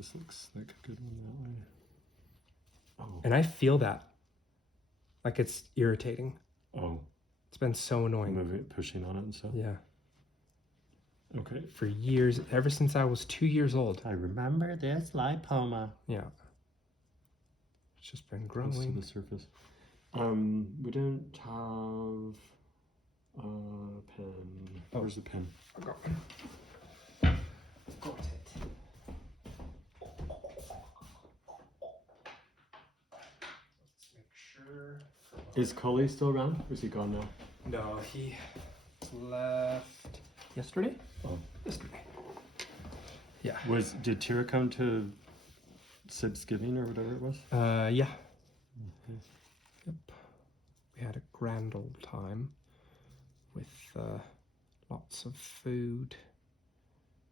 This looks like a good one that way. Oh. And I feel that. Like it's irritating. Oh. It's been so annoying. Pushing on it and stuff? Yeah. Okay. For years, ever since I was 2 years old. I remember this lipoma. Yeah. It's just been growing. Close to the surface. We don't have a pen. Oh. Where's the pen? I got one. Got it. Let's make sure. Is Cully still around? Or is he gone now? No, he left yesterday. Oh. Yesterday. Yeah. Did Tira come to Sibsgiving or whatever it was? Yeah. Mm-hmm. Yep. We had a grand old time with lots of food.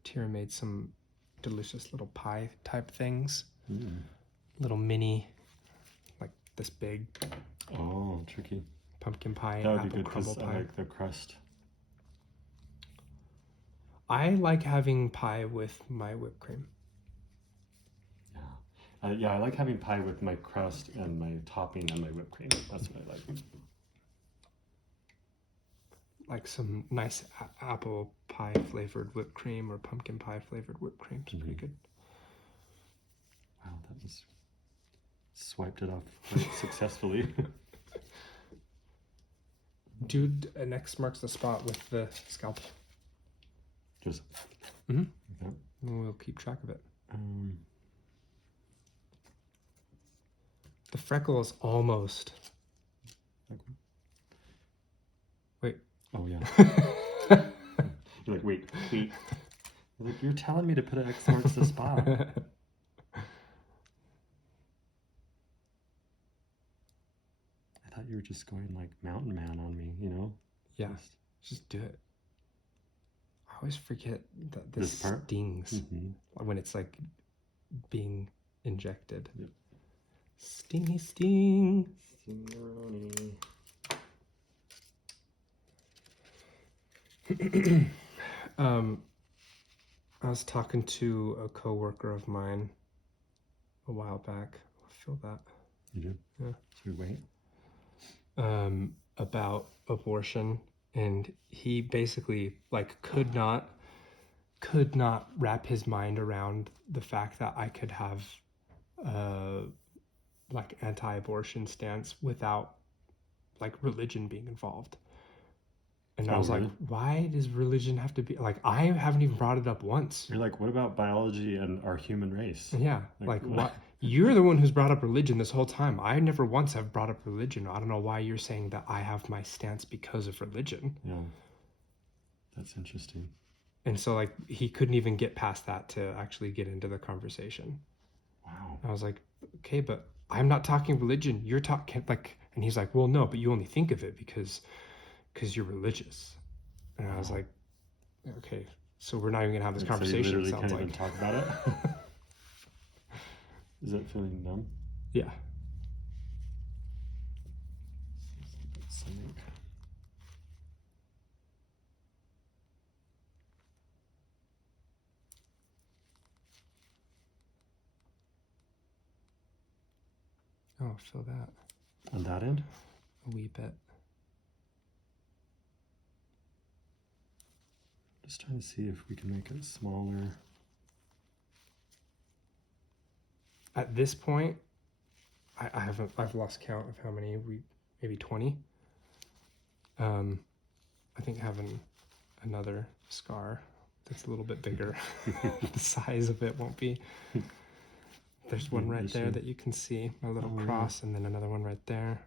Tira made some delicious little pie type things. Little mini, like this big. Oh, tricky. Pumpkin pie, that would apple be good crumble pie. I like the crust. I like having pie with my whipped cream. Yeah. Yeah, I like having pie with my crust and my topping and my whipped cream. That's what I like. Like some nice apple pie flavored whipped cream or pumpkin pie flavored whipped cream. It's pretty good. Wow, that was swiped it off quite successfully. Dude, next marks the spot with the scalpel. Just. Mm-hmm. Okay. We'll keep track of it. The freckle is almost. Wait. Oh yeah. You're like, wait. You're like, you're telling me to put an X marks the spot. I thought you were just going like mountain man on me, you know? Yeah. Just do it. I always forget that this stings when it's like being injected. Yep. Stingy sting. Stingeroni. I was talking to a coworker of mine a while back. I feel that. You do? Yeah. Should we wait? About abortion, and he basically like could not wrap his mind around the fact that I could have like anti-abortion stance without like religion being involved. And I was like, why does religion have to be like, I haven't even brought it up once. You're like, what about biology and our human race? Yeah. Like what? You're the one who's brought up religion this whole time. I never once have brought up religion. I don't know why you're saying that I have my stance because of religion. Yeah. That's interesting. And so like he couldn't even get past that to actually get into the conversation. Wow. I was like, okay, but I'm not talking religion. You're talking like, and he's like, well, no, but you only think of it because you're religious. And I was like, okay, so we're not even gonna have this conversation. So you literally can't even talk about it? Is it feeling numb? Yeah. Oh, feel that. On that end? A wee bit. Just trying to see if we can make it smaller. At this point, I've lost count of how many, maybe 20. I think having another scar that's a little bit bigger, the size of it won't be. There's one right there that you can see, a little cross, and then another one right there.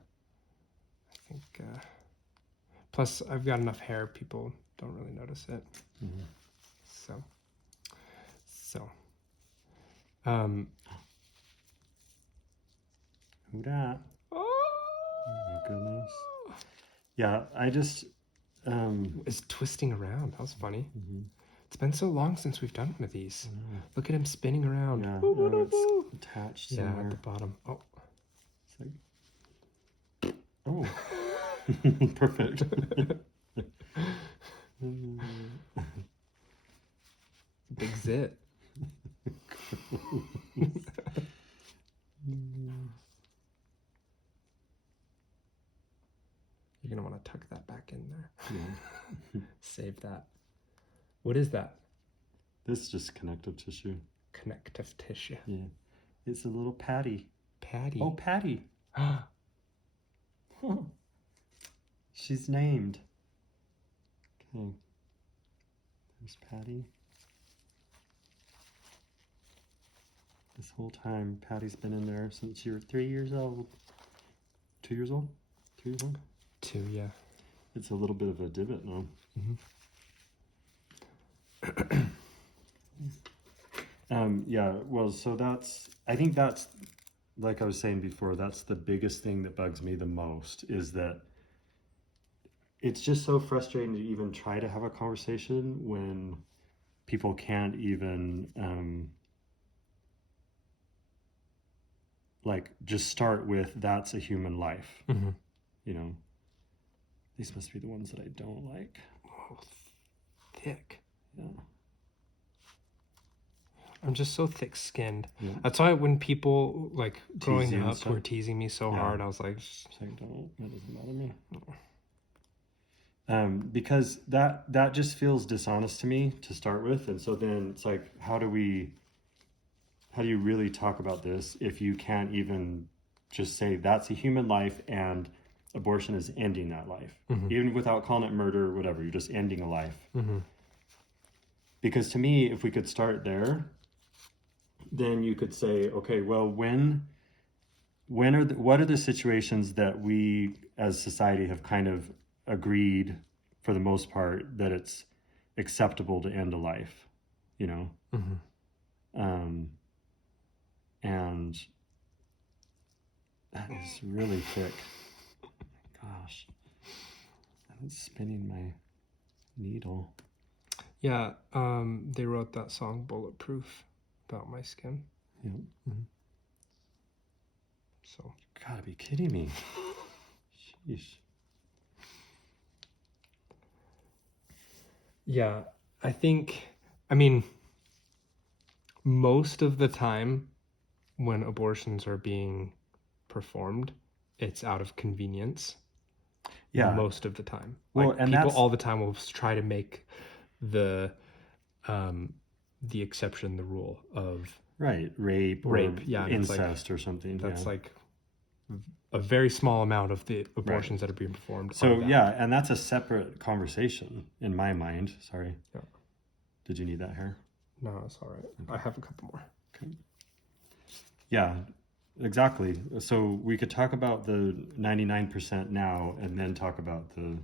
I think, plus I've got enough hair, people don't really notice it. So, Who dat? Oh my goodness. Yeah, I just it's twisting around. That was funny. It's been so long since we've done one of these. Look at him spinning around. Yeah, it's attached somewhere. Yeah, at the bottom. Oh. It's like... Oh. Perfect. Big zit. You're gonna want to tuck that back in there. Yeah. Save that. What is that? This is just connective tissue. Connective tissue. Yeah. It's a little patty. Patty. Oh, Patty. She's named. Okay. There's Patty. This whole time, Patty's been in there since you were 3 years old. 2 years old? 3 years old? 2, yeah. It's a little bit of a divot now. Yeah, well, so I think that's, like I was saying before, that's the biggest thing that bugs me the most, is that it's just so frustrating to even try to have a conversation when people can't even, like, just start with, that's a human life. You know, these must be the ones that I don't like. Oh, thick. Yeah. I'm just so thick-skinned. Yeah. That's why when people, like, growing Tease you and up stuff. were teasing me so Yeah. hard, I was like... It's like, don't, that doesn't bother me. Because that just feels dishonest to me to start with, and so then it's like, how do you really talk about this if you can't even just say that's a human life and abortion is ending that life, even without calling it murder or whatever, you're just ending a life. Because to me, if we could start there, then you could say, okay, well, what are the situations that we as society have kind of agreed for the most part that it's acceptable to end a life, you know? And that is really thick. Gosh, it's spinning my needle. Yeah, they wrote that song Bulletproof about my skin. Yeah. So. You gotta be kidding me. Sheesh. Yeah, I mean, most of the time when abortions are being performed, it's out of convenience. Yeah. Most of the time. Well, like, and people that's... all the time will try to make the exception the rule of... Right, rape, yeah, incest, or something. That's like a very small amount of the abortions that are being performed. So yeah, and that's a separate conversation in my mind. Sorry. Yeah. Did you need that hair? No, it's all right. Okay. I have a couple more. Okay. Yeah, exactly. So we could talk about the 99% now and then talk about the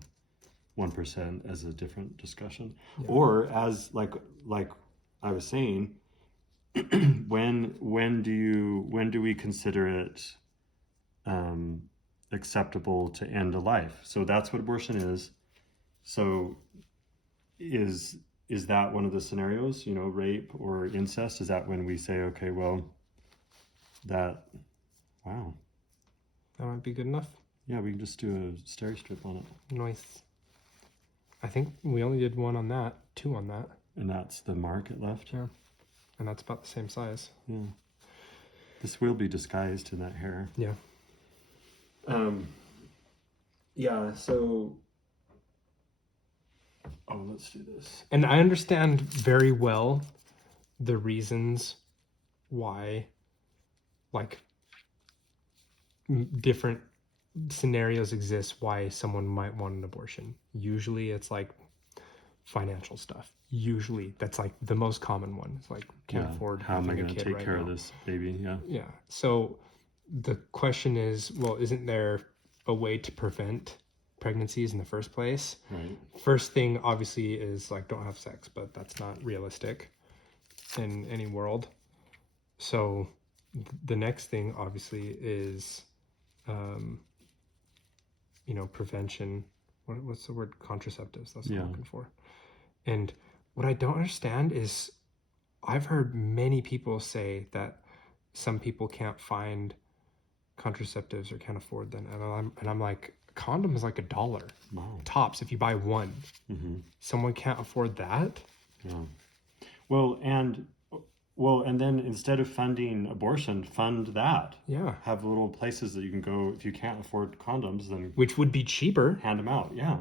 1% as a different discussion. Yeah. Or as like I was saying, when do we consider it acceptable to end a life? So that's what abortion is. So is that one of the scenarios, you know, rape or incest? Is that when we say, okay, well, wow, that might be good enough? Yeah, we can just do a steri strip on it. Nice. I think we only did 2 on that. And that's the mark it left? Yeah. And that's about the same size. Yeah. This will be disguised in that hair. Yeah. Yeah, so... Oh, let's do this. And I understand very well the reasons why, like, different scenarios exist why someone might want an abortion. Usually it's like financial stuff. Usually that's like the most common one. It's like, can't afford how am I going to take care of this baby? Yeah. So the question is, well, isn't there a way to prevent pregnancies in the first place? Right. First thing obviously is like, don't have sex, but that's not realistic in any world. So the next thing obviously is prevention. What's the word? Contraceptives. That's what I'm looking for. And what I don't understand is, I've heard many people say that some people can't find contraceptives or can't afford them, and I'm like, a condom is like $1 tops if you buy one. Someone can't afford that. Yeah. Well, and Well, and then instead of funding abortion, fund that. Yeah. Have little places that you can go if you can't afford condoms, then Which would be cheaper. hand them out. Yeah.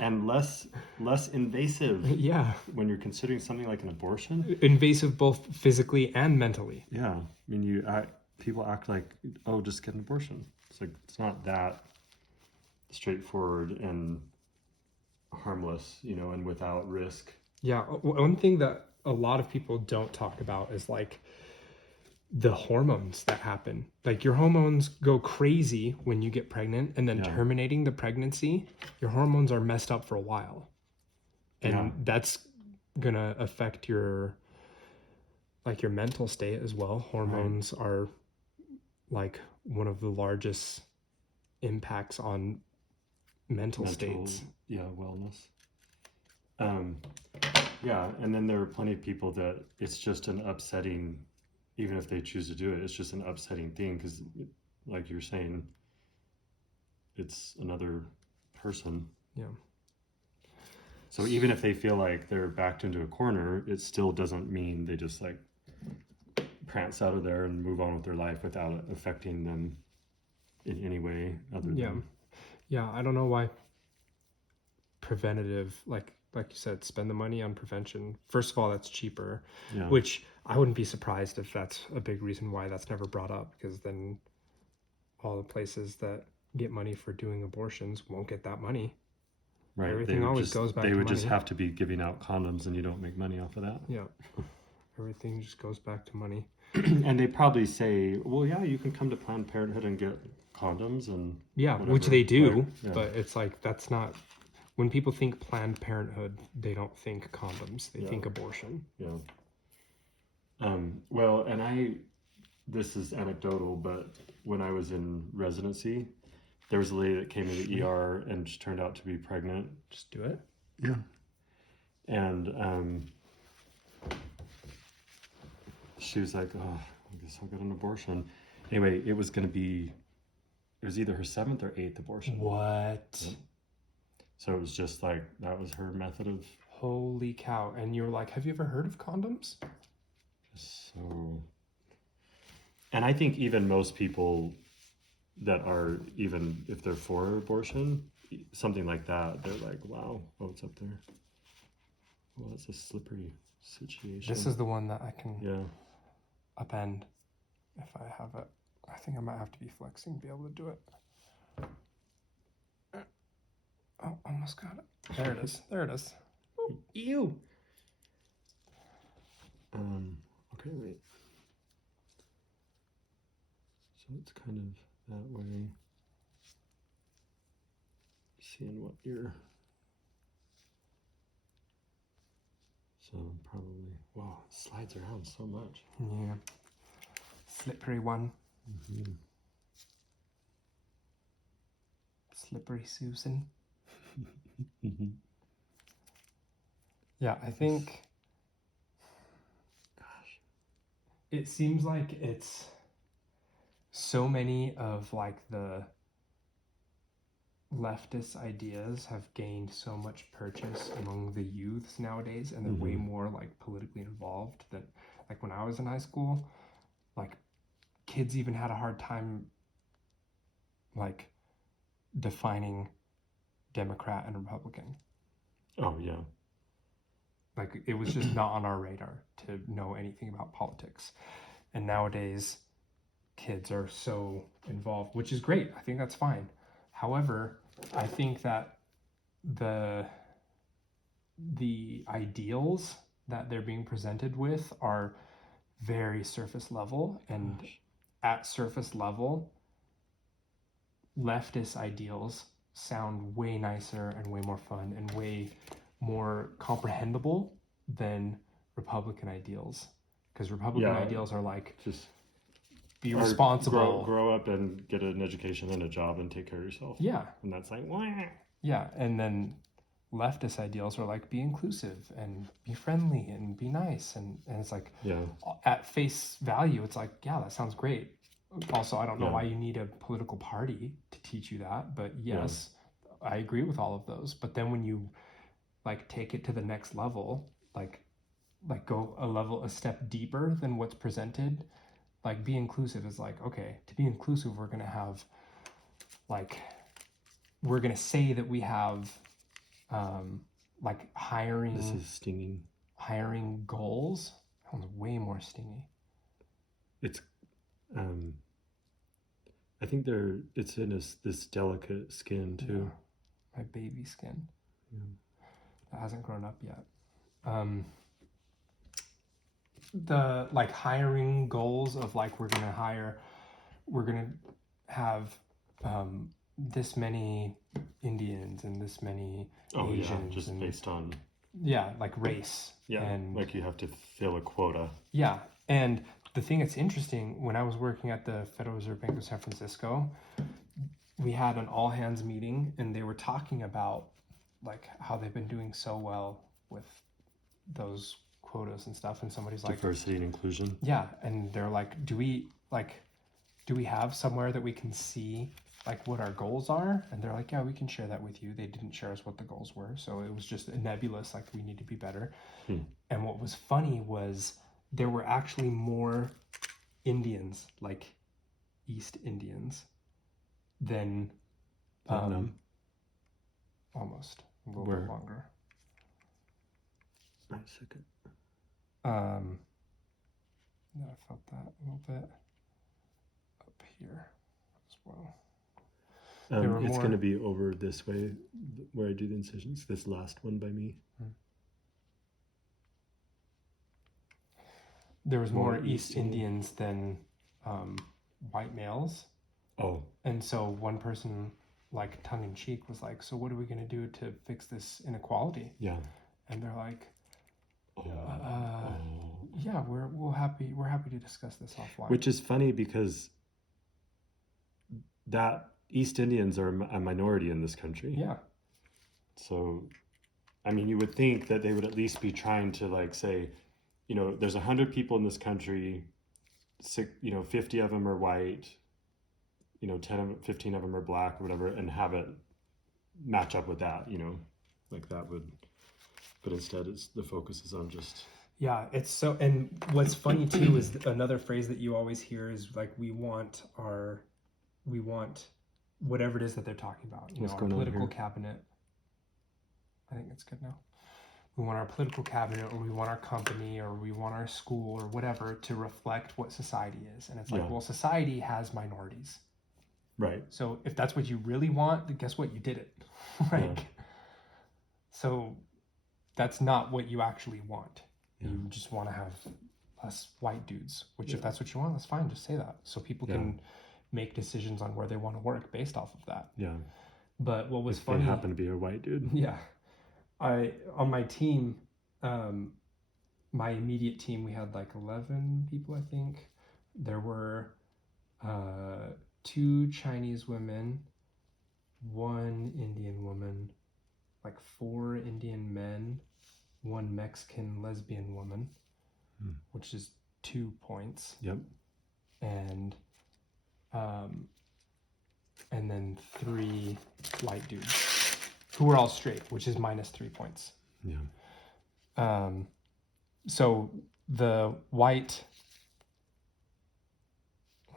And less invasive Yeah. when you're considering something like an abortion. Invasive both physically and mentally. Yeah. I mean, people act like, oh, just get an abortion. It's like, it's not that straightforward and harmless, and without risk. Yeah. One thing that a lot of people don't talk about is like the hormones that happen. Like your hormones go crazy when you get pregnant, and then terminating the pregnancy, your hormones are messed up for a while. And that's gonna affect your mental state as well. Hormones are like one of the largest impacts on mental states. Yeah, wellness. And then there are plenty of people that it's just an upsetting, even if they choose to do it, it's just an upsetting thing because, like you're saying, it's another person. Yeah. So even if they feel like they're backed into a corner, it still doesn't mean they just like prance out of there and move on with their life without it affecting them in any way other than. Yeah, I don't know why preventative, like you said, spend the money on prevention. First of all, that's cheaper, which I wouldn't be surprised if that's a big reason why that's never brought up, because then all the places that get money for doing abortions won't get that money. Right. Everything always goes back to money. They would just have to be giving out condoms and you don't make money off of that. Yeah. Everything just goes back to money. And they probably say, well, yeah, you can come to Planned Parenthood and get condoms and whatever. Which they do, but it's like that's not. When people think Planned Parenthood, they don't think condoms. They think abortion. Yeah. Well, this is anecdotal, but when I was in residency, there was a lady that came in the ER and she turned out to be pregnant. Just do it. Yeah. And she was like, oh, I guess I'll get an abortion. Anyway, it was either her 7th or 8th abortion. What? Yep. So it was just like, that was her method of... Holy cow. And you were like, have you ever heard of condoms? So... And I think even most people that are, even if they're for abortion, something like that, they're like, wow, what's up there? Well, it's a slippery situation. This is the one that I can upend if I have it. I think I might have to be flexing to be able to do it. Oh, almost got it. There it is. There it is. Oh, ew. Okay, wait. So it's kind of that way. Seeing what you're... So probably... Wow, it slides around so much. Yeah. Slippery one. Mm-hmm. Slippery Susan. Yeah, I think... Gosh. It seems like it's... So many of like the leftist ideas have gained so much purchase among the youths nowadays, and they're way more like politically involved than like when I was in high school. Like kids even had a hard time like defining Democrat and Republican. Oh yeah. Like it was just not on our radar to know anything about politics. And nowadays kids are so involved, which is great. I think that's fine. However, I think that the ideals that they're being presented with are very surface level, and at surface level, leftist ideals sound way nicer and way more fun and way more comprehensible than Republican ideals, because Republican ideals are like just be responsible, grow up and get an education and a job and take care of yourself. Yeah. And that's like, wah. Yeah. And then leftist ideals are like, be inclusive and be friendly and be nice. And it's like, at face value, it's like, yeah, that sounds great. Also, I don't know why you need a political party to teach you that, but yes, I agree with all of those. But then when you like take it to the next level, like like go a step deeper than what's presented. Like be inclusive is like, okay, to be inclusive, we're going to have like, we're going to say that we have like This is stinging. hiring goals. That one's way more stingy. It's I think it's in this delicate skin too. Yeah. My baby skin. Yeah. That hasn't grown up yet. The like hiring goals of like we're gonna have this many Indians and this many Asians, just and based on like race. And like you have to fill a quota. Yeah, and the thing that's interesting, when I was working at the Federal Reserve Bank of San Francisco, we had an all hands meeting, and they were talking about like how they've been doing so well with those quotas and stuff, and somebody's like, diversity and inclusion. Yeah, and they're like, do we have somewhere that we can see like what our goals are? And they're like, yeah, we can share that with you. They didn't share us what the goals were, so it was just a nebulous, like we need to be better. And what was funny was there were actually more Indians, like East Indians, than almost a little bit longer. Wait a second. Yeah, I felt that a little bit up here as well. It's going to be over this way where I do the incisions. This last one by me. There was more East Indians than white males. Oh. And so one person, like tongue in cheek, was like, "So what are we going to do to fix this inequality?" Yeah. And they're like, "Yeah, we're happy to discuss this offline." Which is funny because that East Indians are a minority in this country. Yeah. So, I mean, you would think that they would at least be trying to like say, you know, there's 100 people in this country, 50 of them are white, 15 of them are black or whatever, and have it match up with that, like that would, but instead the focus is on just. Yeah, it's so, and what's funny too is another phrase that you always hear is like, we want whatever it is that they're talking about, What's our going on political here? cabinet. I think it's good now. We want our political cabinet, or we want our company, or we want our school, or whatever, to reflect what society is. And it's like, well, society has minorities. Right. So if that's what you really want, then guess what? You did it. So that's not what you actually want. Yeah. You just want to have less white dudes, which if that's what you want, that's fine. Just say that. So people can make decisions on where they want to work based off of that. Yeah. But what was if funny... they happen to be a white dude. Yeah. On my team, my immediate team, we had like 11 people, I think. There were 2 Chinese women, 1 Indian woman, like 4 Indian men, 1 Mexican lesbian woman, which is 2 points. Yep. And then 3 white dudes who were all straight, which is -3 points. Yeah. So the white...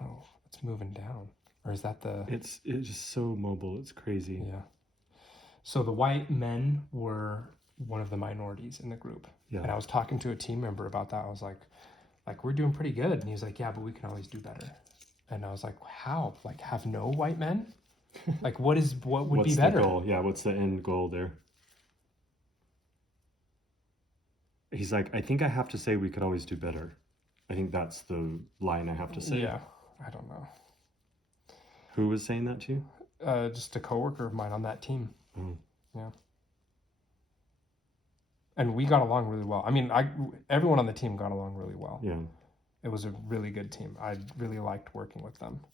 Oh, it's moving down. Or is that the... It's just so mobile. It's crazy. Yeah. So the white men were one of the minorities in the group. Yeah. And I was talking to a team member about that. I was like, we're doing pretty good. And he was like, yeah, but we can always do better. And I was like, how? Like, have no white men? Like, what would be better? What's the goal? Yeah, what's the end goal there? He's like, I think I have to say we could always do better. I think that's the line I have to say. Yeah, I don't know. Who was saying that to you? Just a coworker of mine on that team. Oh. Yeah. And we got along really well. I mean, everyone on the team got along really well. Yeah. It was a really good team. I really liked working with them.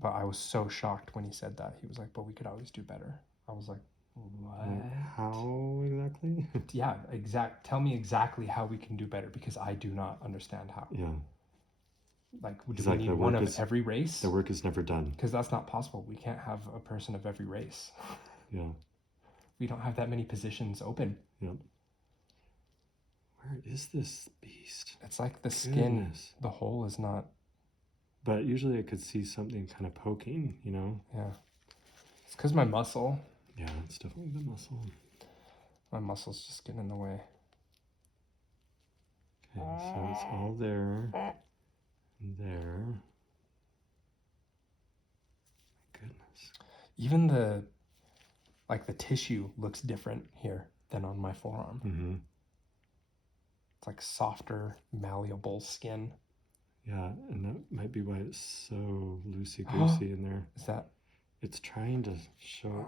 But I was so shocked when he said that. He was like, but we could always do better. I was like, what? How exactly? Yeah, tell me exactly how we can do better, because I do not understand how. Yeah. Like, do we need one of every race? The work is never done. Because that's not possible. We can't have a person of every race. Yeah. We don't have that many positions open. Yeah. Where is this beast? It's like the skin, Goodness. the hole is not. But usually I could see something kind of poking, you know? Yeah. It's because my muscle. Yeah, it's definitely the muscle. My muscle's just getting in the way. Okay, so it's all there. And there. My goodness. Even the tissue looks different here than on my forearm. Mm-hmm. It's like softer, malleable skin. Yeah, and that might be why it's so loosey-goosey in there. Is that? It's trying to show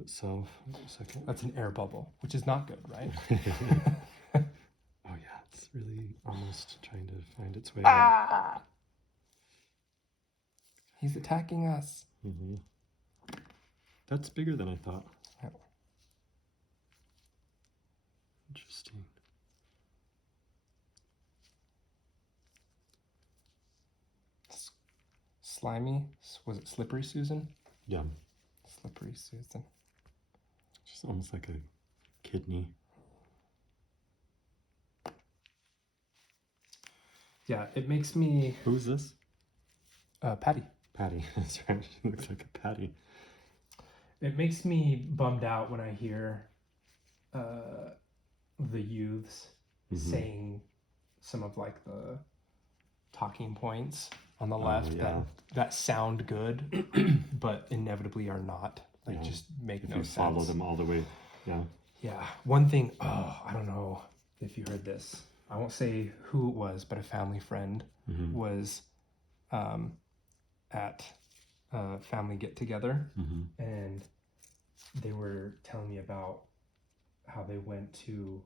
itself. Wait a second. That's an air bubble, which is not good, right? Oh yeah, it's really almost trying to find its way out. He's attacking us. Mm-hmm. That's bigger than I thought. Yeah. Interesting. Slimy. Was it Slippery Susan? Yeah. Slippery Susan. Just almost like a kidney. Yeah, it makes me. Who's this? Patty. Patty. That's right. She looks like a patty. It makes me bummed out when I hear the youths saying some of like the talking points on the left that sound good, but inevitably are not. Like just make if no you sense. follow them all the way. Yeah. Yeah. One thing. I don't know if you heard this. I won't say who it was, but a family friend was at a family get together, and they were telling me about how they went to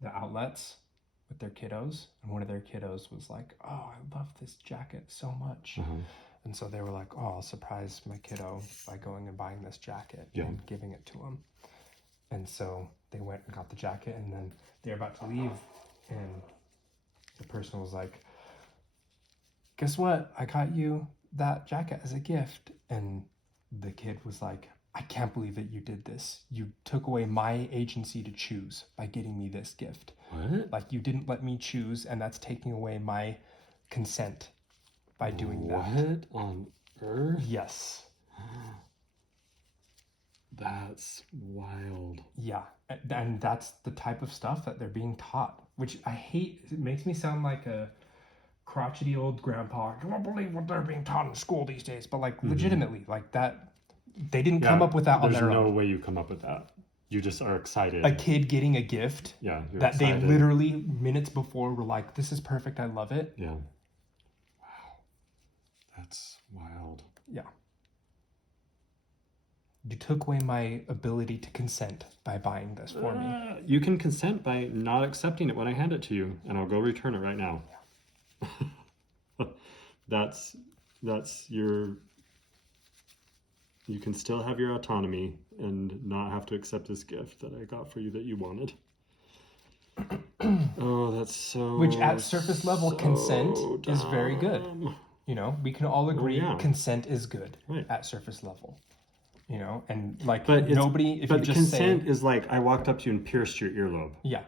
the outlets with their kiddos, and one of their kiddos was like, "Oh, I love this jacket so much." And so they were like, "Oh, I'll surprise my kiddo by going and buying this jacket and giving it to him." And so they went and got the jacket, and then they're about to leave, and the person was like, "Guess what? I got you that jacket as a gift." And the kid was like, "I can't believe that you did this. You took away my agency to choose by getting me this gift. What? Like, you didn't let me choose, and that's taking away my consent by doing that." What on earth? Yes. That's wild. Yeah. And that's the type of stuff that they're being taught, which I hate. It makes me sound like a crotchety old grandpa. I can't believe what they're being taught in school these days. But like legitimately, like that, they didn't come up with that on their own. There's no way you come up with that. You just are excited. A kid getting a gift you're that excited. they literally minutes before were like, "This is perfect. I love it." Yeah. Wow. That's wild. Yeah. You took away my ability to consent by buying this for me. You can consent by not accepting it when I hand it to you, and I'll go return it right now. That's your. You can still have your autonomy and not have to accept this gift that I got for you that you wanted. Oh, that's so. Which at surface level, consent is very good. dumb. You know, we can all agree consent is good Right. at surface level. You know, and like But nobody, if you just consent say, is like I walked up to you and pierced your earlobe. Yeah.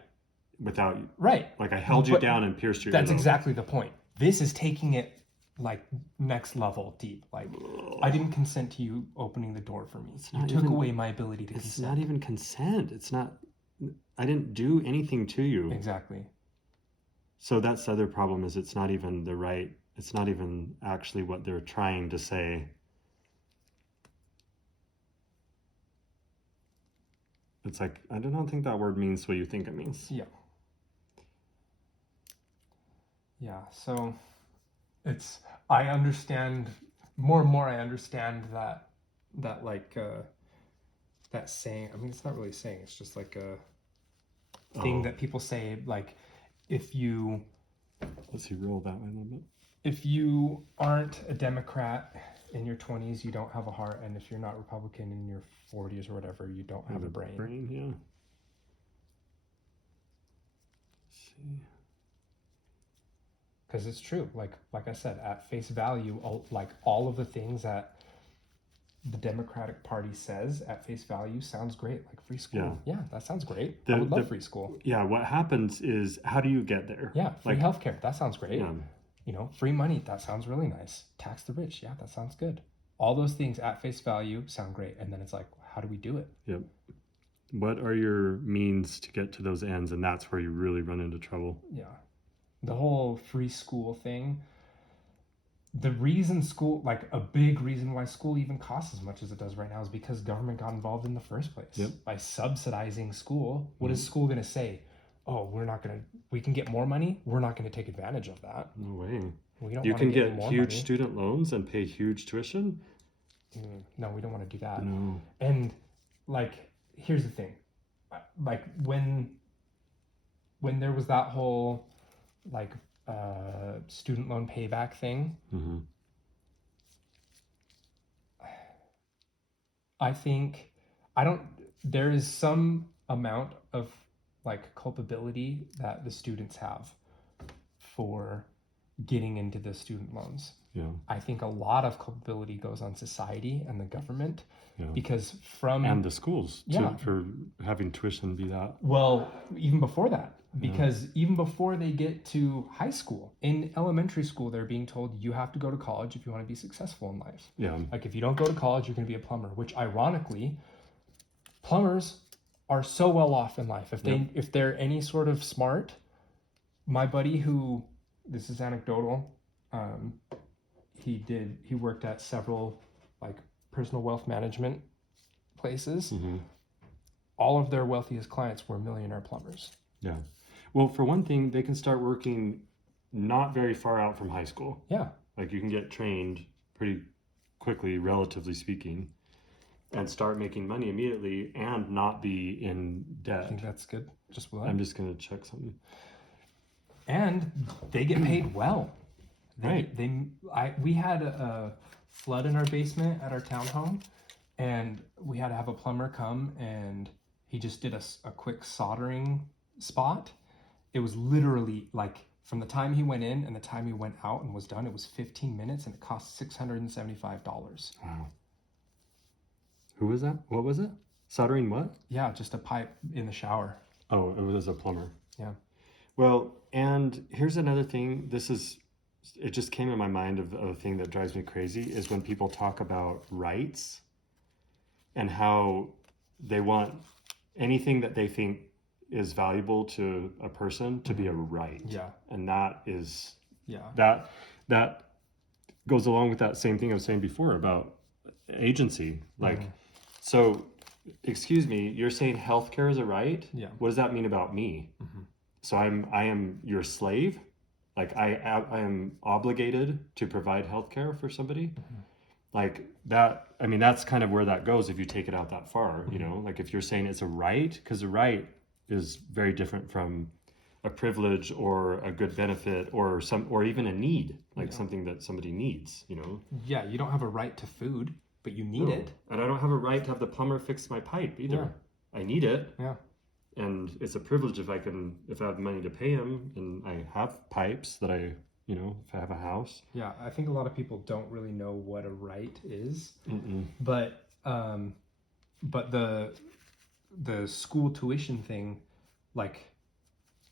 Without Right. Like I held you down and pierced your earlobe. That's exactly the point. This is taking it like next level deep. Like I didn't consent to you opening the door for me. You took away my ability to consent. It's not even consent. It's not. I didn't do anything to you. Exactly. So that's the other problem is it's not even the right. It's not even actually what they're trying to say. It's like, I don't think that word means what you think it means. Yeah. Yeah, so I understand, more and more I understand that like, that saying, I mean, it's not really a saying, it's just like a thing that people say, like, if you... Let's see, roll that way a little bit. If you aren't a Democrat in your 20s, you don't have a heart, and if you're not Republican in your 40s or whatever, you don't have a brain. Yeah. Let's see. Because it's true. Like I said, at face value, all of the things that the Democratic Party says at face value sounds great, like free school. Yeah. That sounds great. I would love free school. Yeah, what happens is, how do you get there? Yeah, free healthcare, that sounds great. Yeah. Free money, that sounds really nice. Tax the rich, yeah, that sounds good. All those things at face value sound great, and then it's like, how do we do it? Yep. What are your means to get to those ends? And that's where you really run into trouble. Yeah. The whole free school thing, the reason school, like a big reason why school even costs as much as it does right now is because government got involved in the first place. Yep. By subsidizing school. What is school going to say? Oh, we can get more money. We're not going to take advantage of that. No way. We don't You want to can get get more huge money. student loans and pay huge tuition. No, we don't want to do that. No. And like, here's the thing, like when there was that whole like student loan payback thing, Mm-hmm. I think there is some amount of like culpability that the students have for getting into the student loans. Yeah. I think a lot of culpability goes on society and the government, Yeah. because And the schools Yeah. for having tuition be that. Well, even before that, because even before they get to high school, in elementary school, they're being told you have to go to college if you want to be successful in life. Yeah. Like if you don't go to college, you're going to be a plumber, which ironically, plumbers are so well off in life. If they're any sort of smart, my buddy who, this is anecdotal, he worked at several like personal wealth management places. Mm-hmm. All of their wealthiest clients were millionaire plumbers. Yeah. Well, for one thing, they can start working not very far out from high school. Yeah. Like you can get trained pretty quickly, relatively speaking, and start making money immediately and not be in I debt. think that's good. Just what? I'm just going to check something. And they get paid well. Right. We had a flood in our basement at our townhome, and we had to have a plumber come, and he just did a quick soldering spot. It was literally like from the time he went in and the time he went out and was done, it was 15 minutes, and it cost $675. Wow. Who was that? What was it? Soldering what? Yeah, just a pipe in the shower. Oh, it was a plumber. Yeah. Well, and here's another thing. It just came in my mind of a thing that drives me crazy is when people talk about rights and how they want anything that they think is valuable to a person to be a right. Yeah. And that is, Yeah. that goes along with that same thing I was saying before about agency. Like, so, excuse me, you're saying healthcare is a right? Yeah. What does that mean about me? Mm-hmm. So I am your slave? Like I am obligated to provide healthcare for somebody? Mm-hmm. Like that, I mean, that's kind of where that goes if you take it out that far, you know? Like if you're saying it's a right, because a right is very different from a privilege or a good benefit or even a need, like something that somebody needs, you know? Yeah, you don't have a right to food, but you need it. And I don't have a right to have the plumber fix my pipe either. Yeah. I need it. Yeah. And it's a privilege if I have money to pay him and I have pipes that if I have a house. Yeah, I think a lot of people don't really know what a right is. Mm-mm. But the school tuition thing, like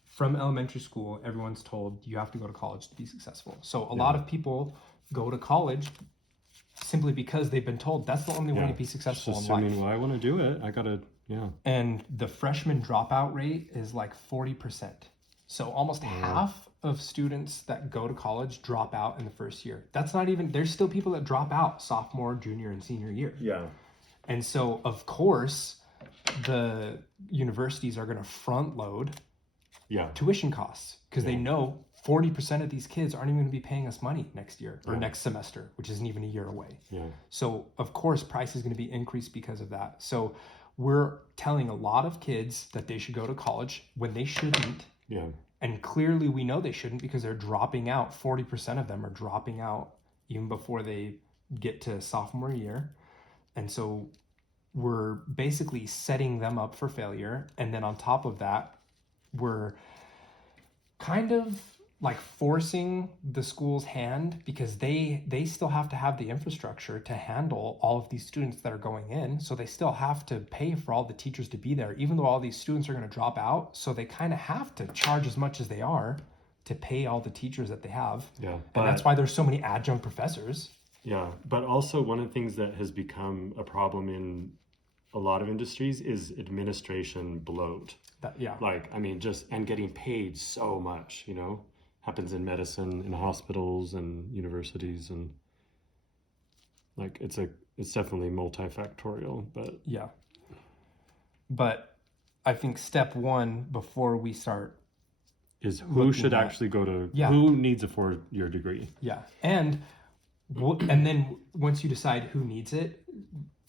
from elementary school, everyone's told you have to go to college to be successful. So a lot of people go to college simply because they've been told that's the only way to be successful Just in life. assuming, well, I want to do it. I gotta, And the freshman dropout rate is like 40%. So almost half of students that go to college drop out in the first year. That's not even, there's still people that drop out sophomore, junior, and senior year. Yeah. And so, of course, the universities are going to front load tuition costs because they know 40% of these kids aren't even going to be paying us money next year or next semester, which isn't even a year away. Yeah. So, of course, price is going to be increased because of that. So we're telling a lot of kids that they should go to college when they shouldn't. Yeah. And clearly we know they shouldn't because they're dropping out. 40% of them are dropping out even before they get to sophomore year. And so we're basically setting them up for failure. And then on top of that, we're kind of like forcing the school's hand, because they still have to have the infrastructure to handle all of these students that are going in, so they still have to pay for all the teachers to be there, even though all these students are going to drop out, so they kind of have to charge as much as they are to pay all the teachers that they have. Yeah, and that's why there's so many adjunct professors. Yeah, but also one of the things that has become a problem in a lot of industries is administration bloat. Yeah, Like, I mean, just and getting paid so much, you know, happens in medicine, in hospitals and universities, and like it's definitely multifactorial, but yeah. But I think step one before we start is who should actually go to, who needs a 4-year degree. Yeah, and then once you decide who needs it,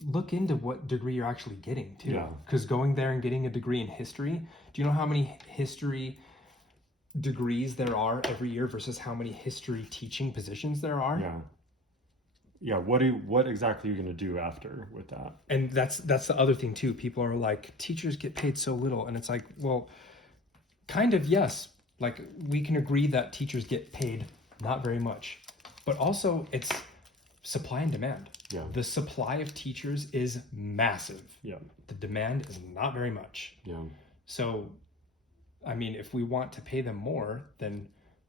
look into what degree you're actually getting too. Yeah. Because going there and getting a degree in history, do you know how many history degrees there are every year versus how many history teaching positions there are? Yeah. Yeah, what exactly are you going to do after with that? And that's the other thing too. People are like, teachers get paid so little, and it's like, well, kind of, yes. Like, we can agree that teachers get paid not very much, but also it's supply and demand. Yeah. The supply of teachers is massive. Yeah. The demand is not very much. Yeah. So, I mean, if we want to pay them more, then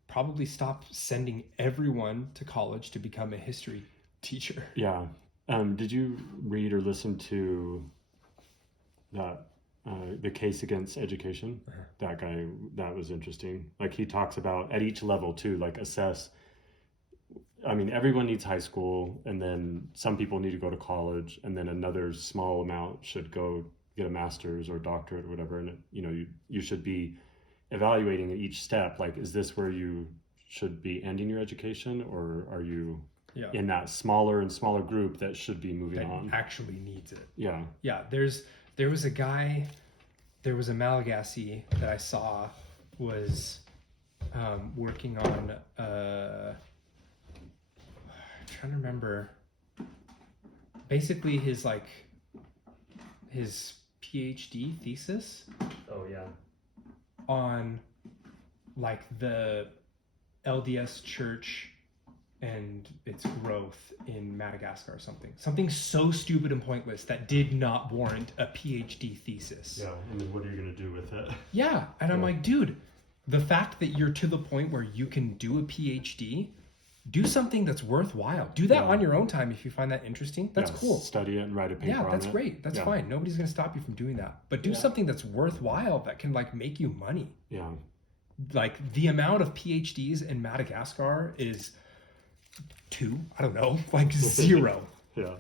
probably stop sending everyone to college to become a history teacher. Yeah. Did you read or listen to that the case against education? That guy, that was interesting. Like, he talks about at each level too, like assess. I mean, everyone needs high school, and then some people need to go to college, and then another small amount should go get a master's or doctorate or whatever. And you should be evaluating at each step. Like, is this where you should be ending your education, or are you in that smaller and smaller group that should be moving on? Actually needs it. Yeah. Yeah. There was a Malagasy that I saw was working on. I'm trying to remember. Basically, his PhD thesis. Oh yeah. On like the LDS church and its growth in Madagascar or something so stupid and pointless that did not warrant a PhD thesis. Yeah, and then what are you going to do with it? Yeah, and I'm like, dude, the fact that you're to the point where you can do a PhD, do something that's worthwhile. Do that on your own time if you find that interesting. That's cool. Study it and write a paper on it. Yeah, that's great. That's fine. Nobody's going to stop you from doing that. But do something that's worthwhile that can like make you money. Yeah. Like, the amount of PhDs in Madagascar is 2, I don't know, like 0. Yeah.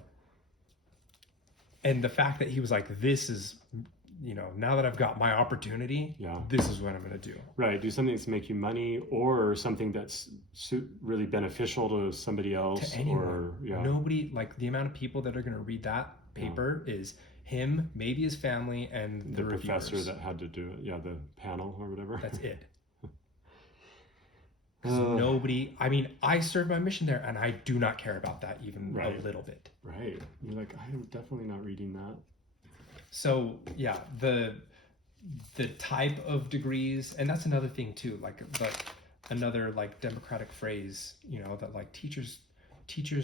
And the fact that he was like, this is, now that I've got my opportunity, this is what I'm going to do. Right. Do something that's make you money, or something that's really beneficial to somebody else. To anyone. Or, Nobody, like, the amount of people that are going to read that paper is him, maybe his family, and the reviewers. professor that had to do it. Yeah, the panel or whatever. That's it. Nobody, I mean, I served my mission there, and I do not care about that even a little bit. Right. You're like, I'm definitely not reading that. So yeah, the type of degrees, and that's another thing too, like another like democratic phrase, that like teachers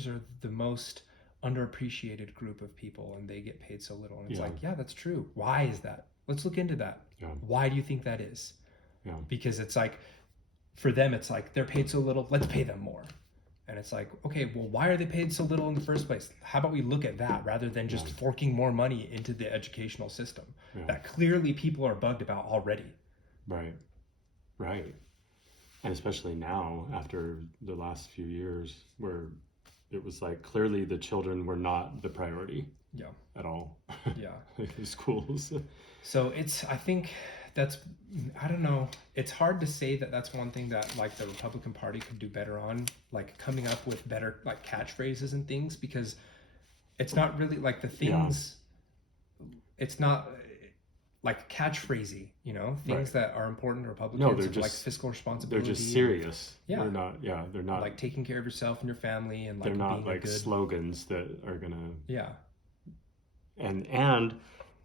are the most underappreciated group of people, and they get paid so little. And it's like, yeah, that's true. Why is that? Let's look into that. Yeah. Why do you think that is? Yeah. Because it's like, for them, it's like, they're paid so little, let's pay them more. And it's like, okay, well, why are they paid so little in the first place? How about we look at that rather than just forking more money into the educational system that clearly people are bugged about already? Right. Right. And especially now, after the last few years, where it was like, clearly the children were not the priority. Yeah. At all. Yeah. In schools. So I think I don't know. It's hard to say that that's one thing that like the Republican Party could do better on, like coming up with better like catchphrases and things, because it's not really like the things. It's not like catchphrasy, things that are important to Republicans. No, they're just like fiscal responsibility. They're just serious. Yeah. They're not. Yeah, they're not like taking care of yourself and your family, and like they're not being like a good slogans that are gonna. Yeah. And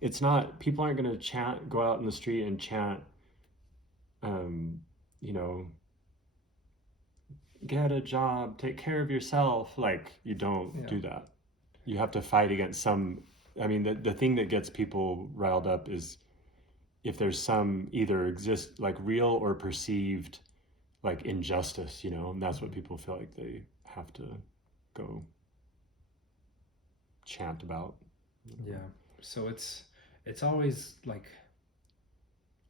it's not, people aren't going to go out in the street and chant, get a job, take care of yourself. Like, you don't do that. You have to fight against some. I mean, the thing that gets people riled up is if there's some either exist like real or perceived like injustice, and that's what people feel like they have to go chant about. Yeah. So it's always like,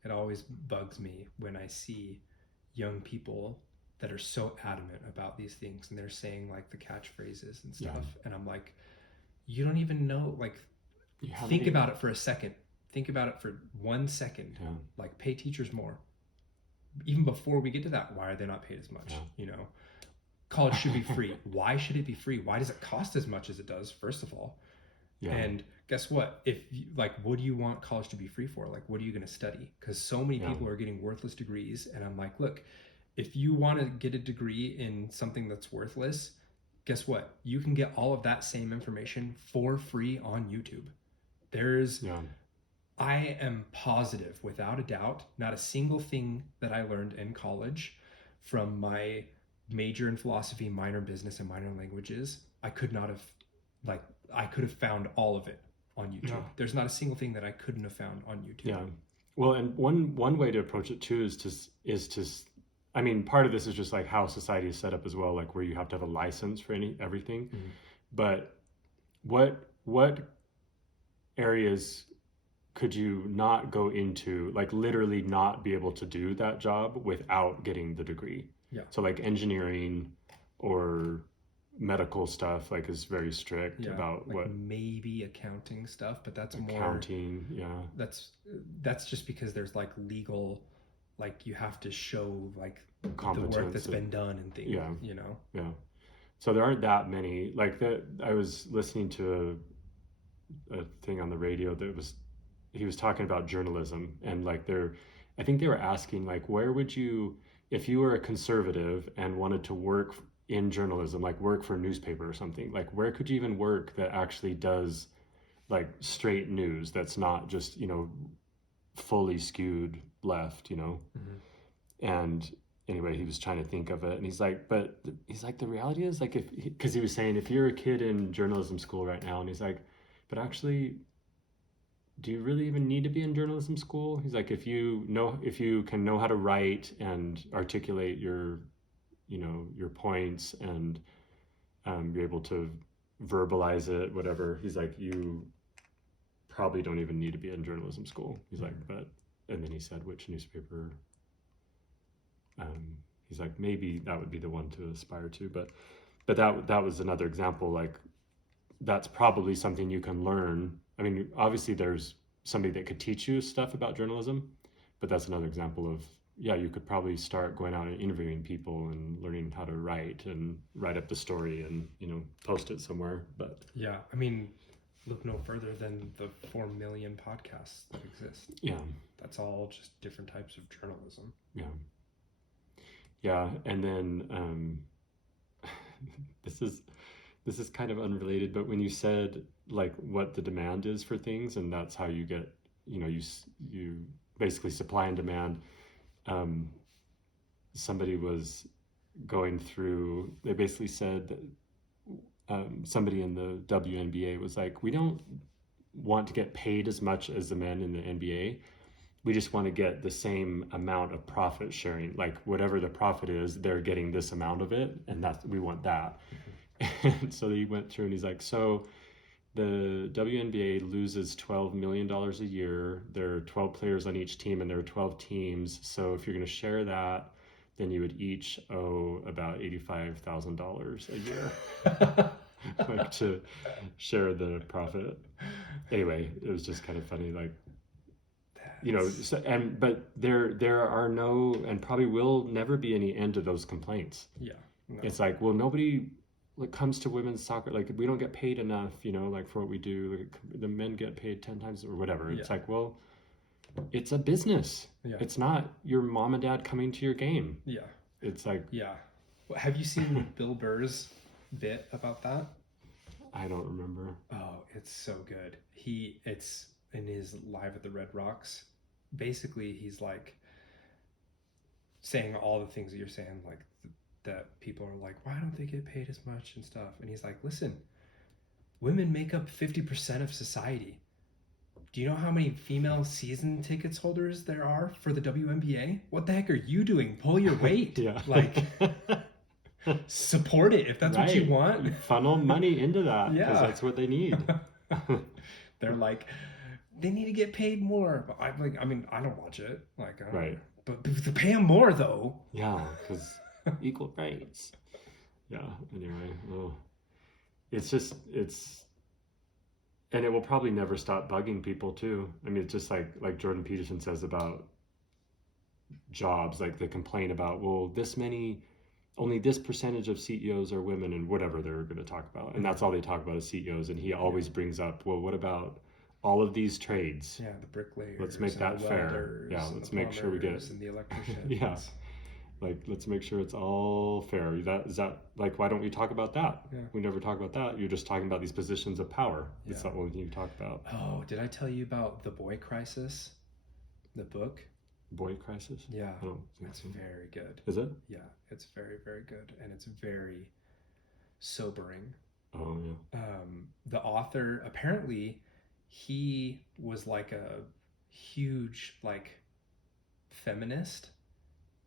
it always bugs me when I see young people that are so adamant about these things and they're saying like the catchphrases and stuff. Yeah. And I'm like, you don't even know, like, think about it for a second. Think about it for 1 second. Yeah. Like, pay teachers more. Even before we get to that, why are they not paid as much? Yeah. College should be free. Why should it be free? Why does it cost as much as it does, first of all? Yeah. And guess what? If like, what do you want college to be free for? Like, what are you going to study? Because so many people are getting worthless degrees. And I'm like, look, if you want to get a degree in something that's worthless, guess what? You can get all of that same information for free on YouTube. I am positive, without a doubt, not a single thing that I learned in college from my major in philosophy, minor in business, and minor in languages, I could have found all of it on YouTube. Yeah. There's not a single thing that I couldn't have found on YouTube. Yeah. Well, and one way to approach it too is to I mean, part of this is just like how society is set up as well, like where you have to have a license for everything. Mm-hmm. But what areas could you not go into, like literally not be able to do that job without getting the degree? Yeah. So like engineering or medical stuff, like, is very strict about like what maybe accounting stuff, but that's accounting. That's just because there's like legal, like you have to show like competence, the work that's been done and things. Yeah. So there aren't that many. Like that, I was listening to a thing on the radio that he was talking about journalism, and like I think they were asking like, where would you, if you were a conservative and wanted to work in journalism, like work for a newspaper or something, like where could you even work that actually does like straight news that's not just fully skewed left, Mm-hmm. And anyway, he was trying to think of it, and he's like, the reality is like, because he was saying if you're a kid in journalism school right now, and he's like, but actually, do you really even need to be in journalism school? He's like, if you can know how to write and articulate your points, and you're able to verbalize it, whatever. He's like, you probably don't even need to be in journalism school. He's like, and then he said, which newspaper? He's like, maybe that would be the one to aspire to, but that was another example. Like, that's probably something you can learn. I mean, obviously there's somebody that could teach you stuff about journalism, but that's another example of, you could probably start going out and interviewing people and learning how to write up the story and, post it somewhere. But yeah, I mean, look no further than the 4 million podcasts that exist. Yeah. That's all just different types of journalism. Yeah. Yeah. And then, this is kind of unrelated, but when you said like what the demand is for things, and that's how you get, you basically supply and demand. Somebody was going through, they basically said that somebody in the WNBA was like, we don't want to get paid as much as the men in the NBA. We just want to get the same amount of profit sharing. Like whatever the profit is, they're getting this amount of it, and we want that. Mm-hmm. And so he went through and he's like, so the WNBA loses $12 million a year. There are 12 players on each team, and there are 12 teams. So if you're going to share that, then you would each owe about $85,000 a year, like to share the profit. Anyway, it was just kind of funny, like, but there are no, and probably will never be any end to those complaints. Yeah. No. It's like, well, nobody comes to women's soccer, like we don't get paid enough, like for what we do. Like, the men get paid 10 times or whatever. It's like, well, it's a business. Yeah. It's not your mom and dad coming to your game. Yeah. It's like, yeah. Have you seen Bill Burr's bit about that? I don't remember. Oh, it's so good. It's in his Live at the Red Rocks. Basically, he's like saying all the things that you're saying, like that people are like, why don't they get paid as much and stuff? And he's like, listen, women make up 50% of society. Do you know how many female season tickets holders there are for the WNBA? What the heck are you doing? Pull your weight. Yeah. Like, support it if that's what you Right. want. Funnel money into that because Yeah. that's what they need. They're like, they need to get paid more. But I'm like, I mean, I don't watch it. Like, I don't, Right. But to pay them more though. Yeah, because equal rights. Yeah. Anyway, oh. It's just and it will probably never stop bugging people too. I mean, it's just like Jordan Peterson says about jobs, like they complain about, well, only this percentage of CEOs are women and whatever they're going to talk about. And that's all they talk about is CEOs. And he always brings up, well, what about all of these trades? Yeah, the bricklayers. Let's make that fair. Yeah, let's make sure we get and the electricians. Yeah. Like, let's make sure it's all fair. Is that like, why don't we talk about that? Yeah. We never talk about that. You're just talking about these positions of power. Yeah. It's not what you talk about. Oh, did I tell you about The Boy Crisis? The book? Boy Crisis? Yeah. I don't think It's so. very good. Is it? Yeah, it's very, very good. And it's very sobering. Oh, yeah. The author, apparently, he was like a huge, like, feminist.